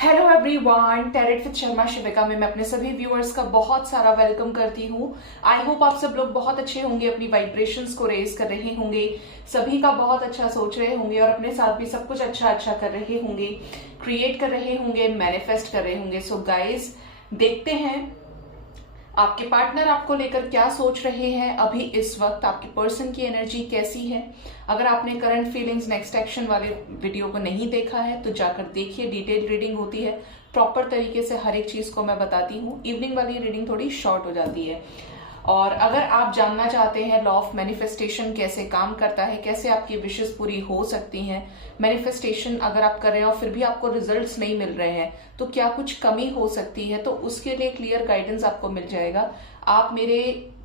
Hello everyone, tarot with Sharma Shivika में मैं अपने सभी व्यूअर्स का बहुत सारा वेलकम करती हूँ। आई होप आप सब लोग बहुत अच्छे होंगे, अपनी वाइब्रेशंस को रेज कर रहे होंगे, सभी का बहुत अच्छा सोच रहे होंगे और अपने साथ भी सब कुछ अच्छा अच्छा कर रहे होंगे, क्रिएट कर रहे होंगे, मैनिफेस्ट कर रहे होंगे। सो गाइज, देखते हैं आपके पार्टनर आपको लेकर क्या सोच रहे हैं अभी इस वक्त, आपके पर्सन की एनर्जी कैसी है। अगर आपने करंट फीलिंग्स नेक्स्ट एक्शन वाले वीडियो को नहीं देखा है तो जाकर देखिए, डिटेल रीडिंग होती है, प्रॉपर तरीके से हर एक चीज को मैं बताती हूँ। इवनिंग वाली रीडिंग थोड़ी शॉर्ट हो जाती है। और अगर आप जानना चाहते हैं लॉ ऑफ मैनिफेस्टेशन कैसे काम करता है, कैसे आपकी विशेष पूरी हो सकती हैं, मैनिफेस्टेशन अगर आप कर रहे हो फिर भी आपको रिजल्ट्स नहीं मिल रहे हैं तो क्या कुछ कमी हो सकती है, तो उसके लिए क्लियर गाइडेंस आपको मिल जाएगा। आप मेरे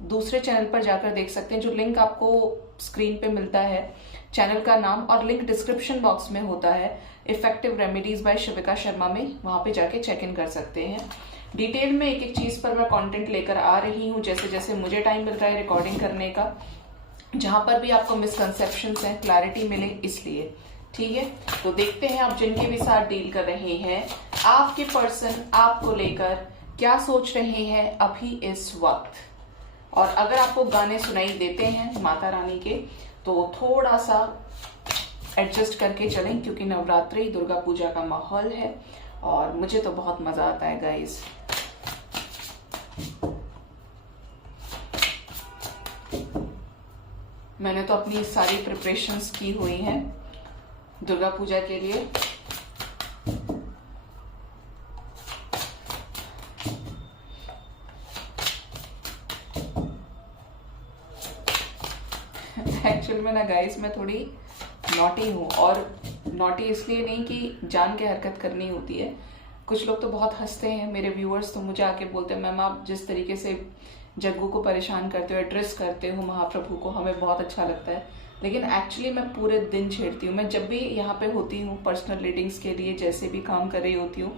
दूसरे चैनल पर जाकर देख सकते हैं, जो लिंक आपको स्क्रीन पे मिलता है, चैनल का नाम और लिंक डिस्क्रिप्शन बॉक्स में होता है, इफेक्टिव रेमेडीज बाय शिविका शर्मा में, वहां पे जाके चेक इन कर सकते हैं। डिटेल में एक एक चीज पर मैं कंटेंट लेकर आ रही हूँ, जैसे जैसे मुझे टाइम मिल रहा है रिकॉर्डिंग करने का, जहां पर भी आपको मिसकंसेप्शंस हैं क्लैरिटी मिले इसलिए। ठीक है, तो देखते हैं आप जिनके भी साथ डील कर रहे हैं, आपके पर्सन आपको लेकर क्या सोच रहे हैं अभी इस वक्त। और अगर आपको गाने सुनाई देते हैं माता रानी के तो थोड़ा सा एडजस्ट करके चलें, क्योंकि नवरात्रि दुर्गा पूजा का माहौल है और मुझे तो बहुत मजा आता है गाइस। मैंने तो अपनी सारी प्रिपरेशंस की हुई हैं दुर्गा पूजा के लिए। एक्चुअल में ना गाइस, मैं थोड़ी नॉटी हूँ, और नॉटी इसलिए नहीं कि जान के हरकत करनी होती है। कुछ लोग तो बहुत हंसते हैं, मेरे व्यूअर्स तो मुझे आके बोलते हैं मैम आप जिस तरीके से जग्गू को परेशान करते हो, एड्रेस करते हो महाप्रभु को, हमें बहुत अच्छा लगता है। लेकिन एक्चुअली मैं पूरे दिन छेड़ती हूँ। मैं जब भी यहाँ पे होती हूँ पर्सनल रीडिंग्स के लिए, जैसे भी काम कर रही होती हूँ,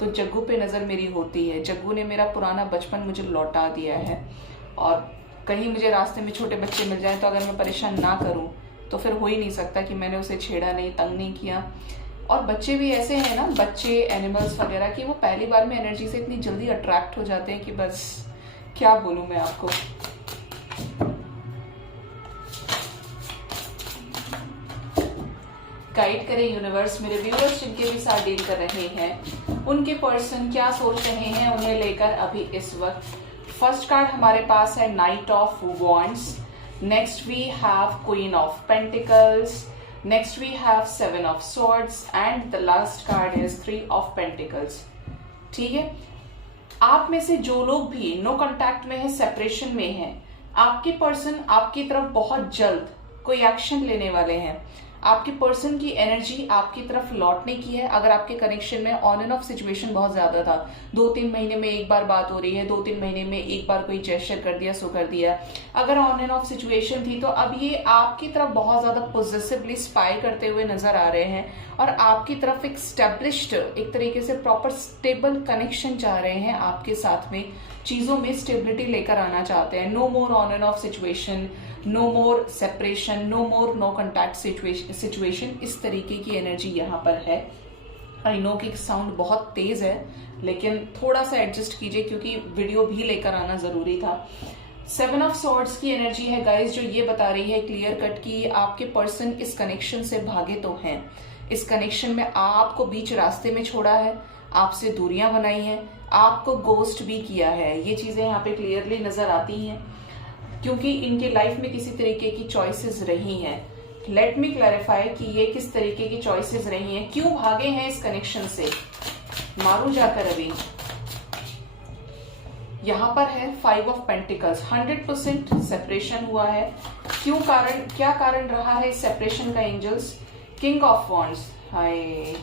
तो जग्गू पे नजर मेरी होती है। जग्गू ने मेरा पुराना बचपन मुझे लौटा दिया है, और कहीं मुझे रास्ते में छोटे बच्चे मिल जाए तो अगर मैं परेशान ना करूं तो फिर हो ही नहीं सकता कि मैंने उसे छेड़ा नहीं, तंग नहीं किया। और बच्चे भी ऐसे हैं ना, बच्चे एनिमल्स वगैरह, कि वो पहली बार में एनर्जी से इतनी जल्दी अट्रैक्ट हो जाते हैं कि बस क्या बोलूं मैं आपको। गाइड करे यूनिवर्स मेरे व्यूअर्स जिनके भी साथ डील कर रहे हैं, उनके पर्सन क्या सोच रहे हैं उन्हें लेकर अभी इस वक्त। फर्स्ट कार्ड हमारे पास है knight of wands, next we have queen of pentacles, next we have seven of swords and the last card is three of pentacles. ठीक है, आप में से जो लोग भी नो कांटेक्ट में है, सेपरेशन में है, आपके पर्सन आपकी तरफ बहुत जल्द कोई एक्शन लेने वाले हैं। आपके पर्सन की एनर्जी आपकी तरफ लौटने की है। अगर आपके कनेक्शन में ऑन एंड ऑफ सिचुएशन बहुत ज्यादा था, 2-3 महीने में एक बार बात हो रही है, 2-3 महीने में एक बार कोई जेस्चर कर दिया सो कर दिया, अगर ऑन एंड ऑफ सिचुएशन थी, तो अब ये आपकी तरफ बहुत ज्यादा पॉजिटिवली स्पाई करते हुए नजर आ रहे हैं और आपकी तरफ एक स्टेब्लिश्ड, एक तरीके से प्रॉपर स्टेबल कनेक्शन चाह रहे हैं आपके साथ में, चीजों में स्टेबिलिटी लेकर आना चाहते हैं। No more on and off situation, no more separation, no more no contact situation, इस तरीके की एनर्जी यहाँ पर है। आई नो कि साउंड बहुत तेज है, लेकिन थोड़ा सा एडजस्ट कीजिए क्योंकि वीडियो भी लेकर आना जरूरी था। सेवन ऑफ सॉर्ड्स की एनर्जी है गाइस, जो ये बता रही है क्लियर कट कि आपके पर्सन इस कनेक्शन से भागे तो हैं। इस कनेक्शन में आपको बीच रास्ते में छोड़ा है, आपसे दूरियां बनाई हैं, आपको गोस्ट भी किया है। ये चीजें यहाँ पे क्लियरली नजर आती हैं क्योंकि इनके लाइफ में किसी तरीके की चॉइसेस रही हैं। लेट मी क्लैरिफाई कि ये किस तरीके की चॉइसेस रही हैं, क्यों भागे हैं इस कनेक्शन से। मारू जाकर अभी यहां पर है 5 ऑफ पेंटिकल्स, 100% सेपरेशन हुआ है। क्यों कारण, क्या कारण रहा है सेपरेशन का angels. King of wands, hi,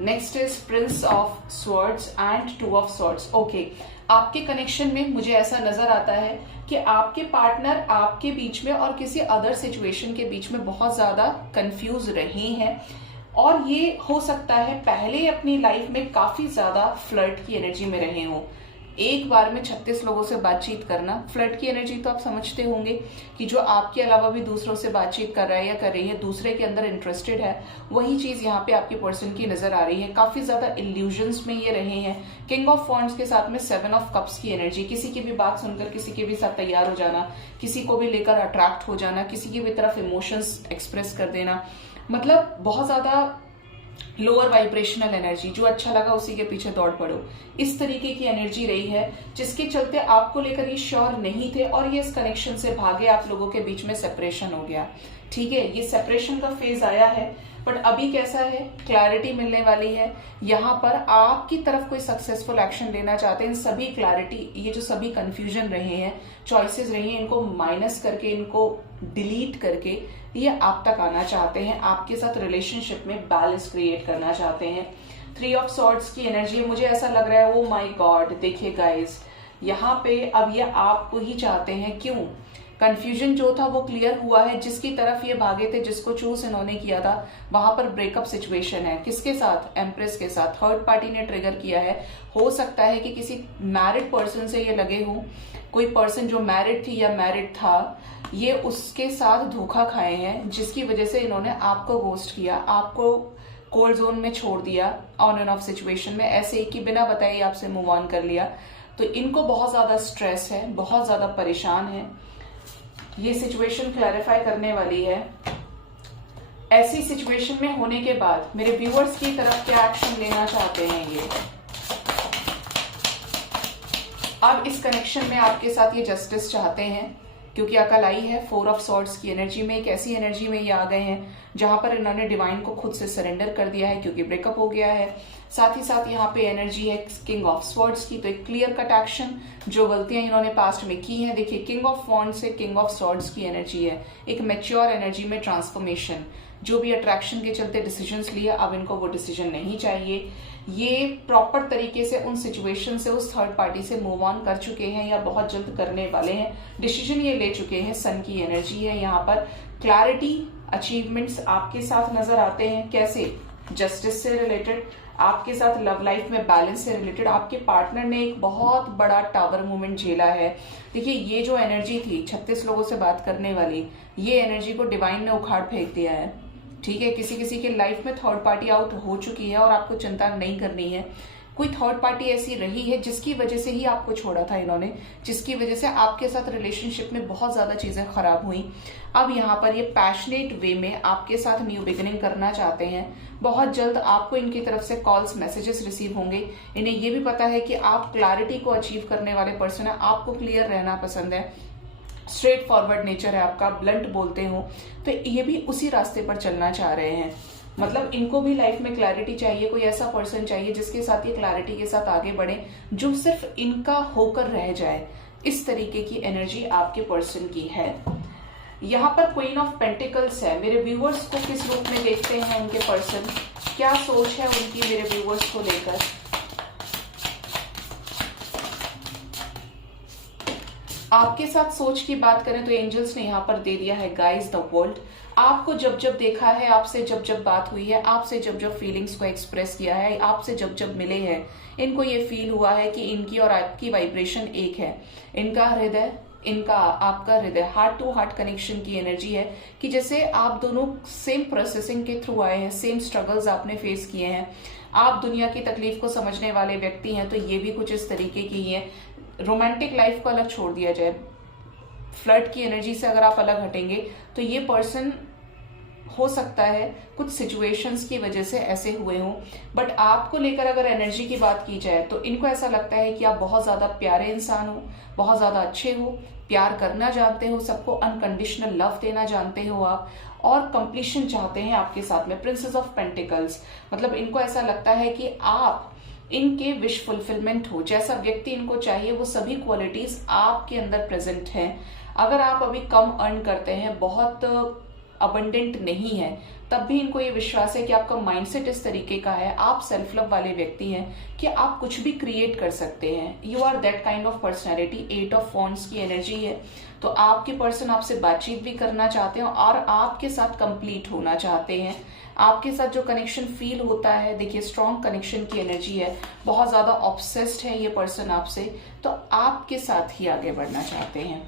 next is prince of swords and 2 of swords. Okay, आपके कनेक्शन में मुझे ऐसा नजर आता है कि आपके पार्टनर आपके बीच में और किसी अदर सिचुएशन के बीच में बहुत ज्यादा कंफ्यूज रहे हैं, और ये हो सकता है पहले अपनी लाइफ में काफी ज्यादा फ्लर्ट की एनर्जी में रहे हों। एक बार में 36 लोगों से बातचीत करना। फ्लर्ट की एनर्जी तो आप समझते होंगे कि जो आपके अलावा भी दूसरों से बातचीत कर रहा है या कर रही है, दूसरे के अंदर इंटरेस्टेड है, वही चीज यहाँ पे आपके पर्सन की नजर आ रही है। काफी ज्यादा इल्यूजन्स में ये रहे हैं। किंग ऑफ वॉन्ड्स के साथ में 7 ऑफ कप्स की एनर्जी, किसी की भी बात सुनकर किसी के भी साथ तैयार हो जाना, किसी को भी लेकर अट्रैक्ट हो जाना, किसी की भी तरफ इमोशंस एक्सप्रेस कर देना, मतलब बहुत ज्यादा लोअर वाइब्रेशनल एनर्जी, जो अच्छा लगा उसी के पीछे दौड़ पड़ो, इस तरीके की एनर्जी रही है, जिसके चलते आपको लेकर ये श्योर नहीं थे और ये इस कनेक्शन से भागे, आप लोगों के बीच में सेपरेशन हो गया। ठीक है, ये सेपरेशन का फेज आया है, बट अभी कैसा है, क्लैरिटी मिलने वाली है। यहाँ पर आपकी तरफ कोई सक्सेसफुल एक्शन लेना चाहते हैं, इन सभी क्लैरिटी, ये जो सभी कंफ्यूजन रहे हैं, चॉइसेस रही हैं, इनको माइनस करके, इनको डिलीट करके ये आप तक आना चाहते हैं, आपके साथ रिलेशनशिप में बैलेंस क्रिएट करना चाहते हैं। 3 ऑफ सॉर्ड्स की एनर्जी है, मुझे ऐसा लग रहा है, ओ माय गॉड, देखिए गाइस, यहाँ पे अब ये आपको ही चाहते हैं। क्यों? कंफ्यूजन जो था वो क्लियर हुआ है, जिसकी तरफ ये भागे थे, जिसको चूज इन्होंने किया था, वहां पर ब्रेकअप सिचुएशन है। किसके साथ? एम्प्रेस के साथ। थर्ड पार्टी ने ट्रिगर किया है। हो सकता है कि किसी मैरिड पर्सन से ये लगे हो, कोई पर्सन जो मैरिड थी या मैरिड था, ये उसके साथ धोखा खाए हैं, जिसकी वजह से इन्होंने आपको गोस्ट किया, आपको कोल्ड जोन में छोड़ दिया, ऑन एंड ऑफ सिचुएशन में, ऐसे ही कि बिना बताए आपसे मूव ऑन कर लिया। तो इनको बहुत ज्यादा स्ट्रेस है, बहुत ज्यादा परेशान है। ये सिचुएशन क्लैरिफाई करने वाली है। ऐसी सिचुएशन में होने के बाद मेरे व्यूअर्स की तरफ क्या एक्शन लेना चाहते हैं ये? अब इस कनेक्शन में आपके साथ ये जस्टिस चाहते हैं, क्योंकि अकल आई है। 4 ऑफ सॉर्ड्स की एनर्जी में, एक ऐसी एनर्जी में ये आ गए हैं जहां पर इन्होंने डिवाइन को खुद से सरेंडर कर दिया है, क्योंकि ब्रेकअप हो गया है। साथ ही साथ यहाँ पे एनर्जी है किंग ऑफ स्वॉर्ड्स की, तो एक क्लियर कट एक्शन, जो गलतियां इन्होंने पास्ट में की हैं। देखिए, किंग ऑफ वॉन्ड्स से किंग ऑफ स्वॉर्ड्स की एनर्जी है, एक मैच्योर एनर्जी में ट्रांसफॉर्मेशन। जो भी अट्रैक्शन के चलते डिसीजंस लिए, अब इनको वो डिसीजन नहीं चाहिए। ये प्रॉपर तरीके से उन सिचुएशन से, उस थर्ड पार्टी से मूव ऑन कर चुके हैं या बहुत जल्द करने वाले हैं। डिसीजन ये ले चुके हैं। सन की एनर्जी है यहाँ पर। क्लैरिटी, अचीवमेंट्स आपके साथ नजर आते हैं। कैसे? जस्टिस से रिलेटेड, आपके साथ लव लाइफ में बैलेंस से रिलेटेड। आपके पार्टनर ने एक बहुत बड़ा टावर मूवमेंट झेला है। देखिए, ये जो एनर्जी थी 36 लोगों से बात करने वाली, ये एनर्जी को डिवाइन ने उखाड़ फेंक दिया है। ठीक है, किसी किसी के लाइफ में थर्ड पार्टी आउट हो चुकी है और आपको चिंता नहीं करनी है। कोई थर्ड पार्टी ऐसी रही है जिसकी वजह से ही आपको छोड़ा था इन्होंने, जिसकी वजह से आपके साथ रिलेशनशिप में बहुत ज्यादा चीजें खराब हुई। अब यहाँ पर ये पैशनेट वे में आपके साथ न्यू बिगिनिंग करना चाहते हैं। बहुत जल्द आपको इनकी तरफ से कॉल्स, मैसेजेस रिसीव होंगे। इन्हें ये भी पता है कि आप क्लैरिटी को अचीव करने वाले पर्सन है, आपको क्लियर रहना पसंद है, स्ट्रेट फॉरवर्ड नेचर है आपका, ब्लंट बोलते हो, तो ये भी उसी रास्ते पर चलना चाह रहे हैं। मतलब इनको भी लाइफ में क्लैरिटी चाहिए, कोई ऐसा पर्सन चाहिए जिसके साथ ये क्लैरिटी के साथ आगे बढ़े, जो सिर्फ इनका होकर रह जाए। इस तरीके की एनर्जी आपके पर्सन की है। यहाँ पर क्वीन ऑफ पेंटिकल्स है। मेरे व्यूअर्स को किस रूप में देखते हैं उनके पर्सन, क्या सोच है उनकी मेरे व्यूअर्स को लेकर? आपके साथ सोच की बात करें तो एंजल्स ने यहाँ पर दे दिया है गाइज द वर्ल्ड। आपको जब जब देखा है, आपसे जब जब बात हुई है, आपसे जब जब फीलिंग्स को एक्सप्रेस किया है, आपसे जब जब मिले हैं, इनको ये फील हुआ है कि इनकी और आपकी वाइब्रेशन एक है। इनका हृदय, इनका आपका हृदय, हार्ट टू हार्ट कनेक्शन की एनर्जी है कि जैसे आप दोनों सेम प्रोसेसिंग के थ्रू आए हैं, सेम स्ट्रगल्स आपने फेस किए हैं, आप दुनिया की तकलीफ को समझने वाले व्यक्ति हैं, तो ये भी कुछ इस तरीके की ही है। रोमांटिक लाइफ को अलग छोड़ दिया जाए, फ्लर्ट की एनर्जी से अगर आप अलग हटेंगे तो ये पर्सन हो सकता है कुछ सिचुएशंस की वजह से ऐसे हुए हों, बट आपको लेकर अगर एनर्जी की बात की जाए तो इनको ऐसा लगता है कि आप बहुत ज्यादा प्यारे इंसान हो, बहुत ज्यादा अच्छे हो, प्यार करना जानते हो, सबको अनकंडीशनल लव देना जानते हो आप, और कंप्लीशन चाहते हैं आपके साथ में। प्रिंसेस ऑफ पेंटिकल्स, मतलब इनको ऐसा लगता है कि आप इनके विश फुलफिलमेंट हो, जैसा व्यक्ति इनको चाहिए वो सभी क्वालिटीज आपके अंदर प्रेजेंट हैं। अगर आप अभी कम अर्न करते हैं, बहुत अबंडेंट नहीं है, तब भी इनको ये विश्वास है कि आपका माइंडसेट इस तरीके का है, आप सेल्फ लव वाले व्यक्ति हैं कि आप कुछ भी क्रिएट कर सकते हैं। You are that kind of personality. 8 of wands की एनर्जी है, तो आपके पर्सन आपसे बातचीत भी करना चाहते हैं और आपके साथ कंप्लीट होना चाहते हैं। आपके साथ जो कनेक्शन फील होता है, देखिए स्ट्रॉन्ग कनेक्शन की एनर्जी है, बहुत ज्यादा ऑब्सेस्ड है ये पर्सन आपसे, तो आपके साथ ही आगे बढ़ना चाहते हैं।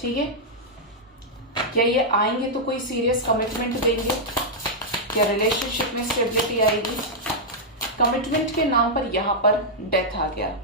ठीक है, क्या ये आएंगे तो कोई सीरियस कमिटमेंट देंगे, क्या रिलेशनशिप में स्टेबिलिटी आएगी? कमिटमेंट के नाम पर यहाँ पर डेथ आ गया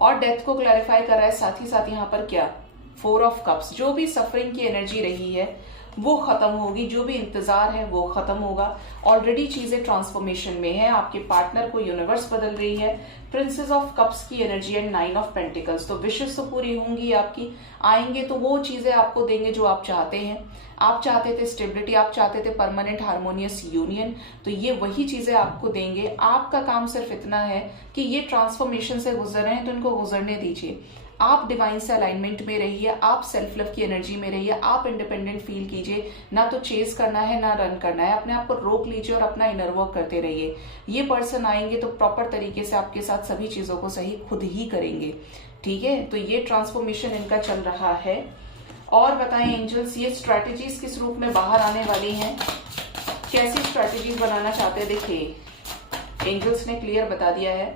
और डेथ को क्लैरिफाई कर रहा है, साथ ही साथ यहाँ पर क्या, 4 ऑफ कप्स। जो भी सफरिंग की एनर्जी रही है वो खत्म होगी, जो भी इंतजार है वो खत्म होगा। ऑलरेडी चीजें ट्रांसफॉर्मेशन में है, आपके पार्टनर को यूनिवर्स बदल रही है। प्रिंसेस ऑफ कप्स की एनर्जी एंड 9 ऑफ पेंटिकल्स, तो विशेष तो पूरी होंगी आपकी। आएंगे तो वो चीजें आपको देंगे जो आप चाहते हैं। आप चाहते थे स्टेबिलिटी, आप चाहते थे परमानेंट हार्मोनियस यूनियन, तो ये वही चीजें आपको देंगे। आपका काम सिर्फ इतना है कि ये ट्रांसफॉर्मेशन से गुजर रहे हैं तो इनको गुजरने दीजिए। आप डिवाइन से अलाइनमेंट में रहिए, आप सेल्फ लव की एनर्जी में रहिए, आप इंडिपेंडेंट फील कीजिए। ना तो चेस करना है ना रन करना है, अपने आप को रोक लीजिए और अपना इनर वर्क करते रहिए। ये पर्सन आएंगे तो प्रॉपर तरीके से आपके साथ सभी चीजों को सही खुद ही करेंगे। ठीक है, तो ये ट्रांसफॉर्मेशन इनका चल रहा है। और बताएं एंजल्स, ये स्ट्रैटेजीज किस रूप में बाहर आने वाली हैं, कैसी स्ट्रैटेजीज बनाना चाहते हैं? देखिए एंजल्स ने क्लियर बता दिया है,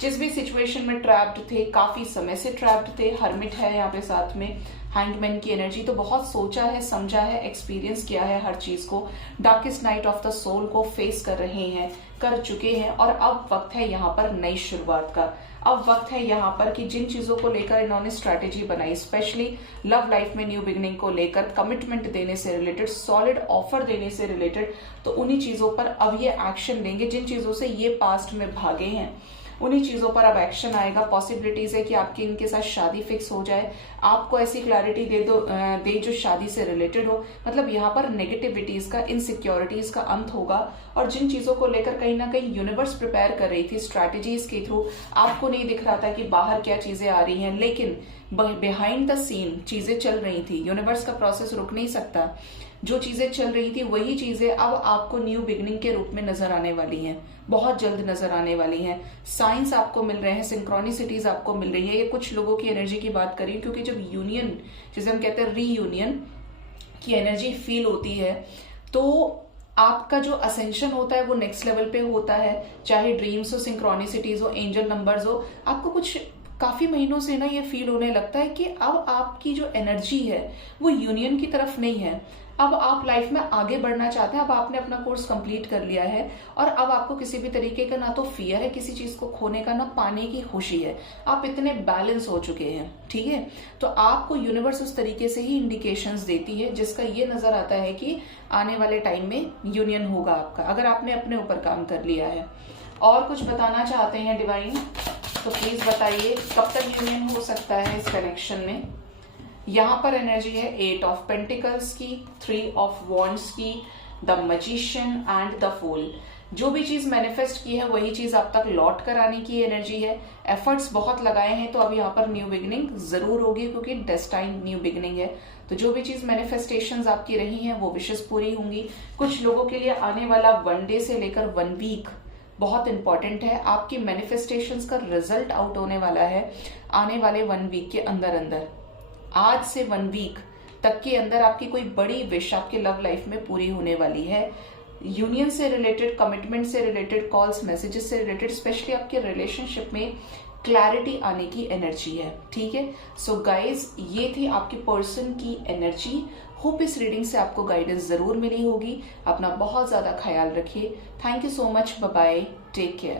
जिस भी सिचुएशन में ट्रैप्ड थे, काफी समय से ट्रैप्ड थे, हर्मिट है यहाँ पे साथ में, हैंगमैन की एनर्जी, तो बहुत सोचा है, समझा है, एक्सपीरियंस किया है हर चीज को, darkest night of the soul को फेस कर रहे हैं, कर चुके हैं। और अब वक्त है यहाँ पर नई शुरुआत का। अब वक्त है यहाँ पर कि जिन चीजों को लेकर इन्होंने स्ट्रैटेजी बनाई, स्पेशली लव लाइफ में न्यू बिगनिंग को लेकर, कमिटमेंट देने से रिलेटेड, सॉलिड ऑफर देने से रिलेटेड, तो उन्हीं चीजों पर अब ये एक्शन लेंगे। जिन चीजों से ये पास्ट में भागे हैं उन्हीं चीजों पर अब एक्शन आएगा। पॉसिबिलिटीज है कि आपकी इनके साथ शादी फिक्स हो जाए, आपको ऐसी क्लैरिटी दे जो शादी से रिलेटेड हो। मतलब यहाँ पर नेगेटिविटीज का, इनसिक्योरिटीज का अंत होगा। और जिन चीजों को लेकर कहीं ना कहीं यूनिवर्स प्रिपेयर कर रही थी स्ट्रैटेजीज के थ्रू, आपको नहीं दिख रहा था कि बाहर क्या चीजें आ रही हैं, लेकिन बिहाइंड द सीन चीजें चल रही थी। यूनिवर्स का प्रोसेस रुक नहीं सकता, जो चीजें चल रही थी वही चीजें अब आपको न्यू बिगनिंग के रूप में नजर आने वाली हैं, बहुत जल्द नजर आने वाली हैं। साइंस आपको मिल रहे हैं, सिंक्रोनिसिटीज आपको मिल रही है। ये कुछ लोगों की एनर्जी की बात करिए, क्योंकि जब यूनियन, जिसे हम कहते हैं रीयूनियन की एनर्जी फील होती है, तो आपका जो असेंशन होता है वो नेक्स्ट लेवल पे होता है। चाहे ड्रीम्स हो, सिंक्रोनिसिटीज हो, एंजल नंबर्स हो, आपको कुछ काफी महीनों से ना ये फील होने लगता है कि अब आपकी जो एनर्जी है वो यूनियन की तरफ नहीं है। अब आप लाइफ में आगे बढ़ना चाहते हैं, अब आपने अपना कोर्स कंप्लीट कर लिया है और अब आपको किसी भी तरीके का ना तो फियर है किसी चीज को खोने का, ना पाने की खुशी है। आप इतने बैलेंस हो चुके हैं। ठीक है, तो आपको यूनिवर्स उस तरीके से ही इंडिकेशंस देती है जिसका ये नजर आता है कि आने वाले टाइम में यूनियन होगा आपका, अगर आपने अपने ऊपर काम कर लिया है। और कुछ बताना चाहते हैं डिवाइन तो प्लीज बताइए, कब तक यूनियन हो सकता है इस कनेक्शन में? यहाँ पर एनर्जी है 8 ऑफ पेंटिकल्स की, 3 ऑफ वॉन्ड्स की, the magician and the fool. जो भी चीज मैनिफेस्ट की है वही चीज आप तक लौट कर आने की एनर्जी है। एफर्ट्स बहुत लगाए हैं तो अब यहाँ पर न्यू बिगिनिंग जरूर होगी, क्योंकि डेस्टाइन न्यू बिगिनिंग है। तो जो भी चीज मैनिफेस्टेशंस आपकी रही हैं वो विशेष पूरी होंगी। कुछ लोगों के लिए आने वाला 1 डे से लेकर 1 वीक बहुत इंपॉर्टेंट है। आपकी मैनिफेस्टेशंस का रिजल्ट आउट होने वाला है आने वाले 1 वीक के अंदर अंदर। आज से 1 वीक तक के अंदर आपकी कोई बड़ी विश आपके लव लाइफ में पूरी होने वाली है। यूनियन से रिलेटेड, कमिटमेंट से रिलेटेड, कॉल्स, मैसेजेस से रिलेटेड, स्पेशली आपके रिलेशनशिप में क्लैरिटी आने की एनर्जी है। ठीक है, सो गाइज ये थी आपकी पर्सन की एनर्जी। होप इस रीडिंग से आपको गाइडेंस जरूर मिली होगी। अपना बहुत ज्यादा ख्याल रखिए। Thank you so much, bye bye, take care.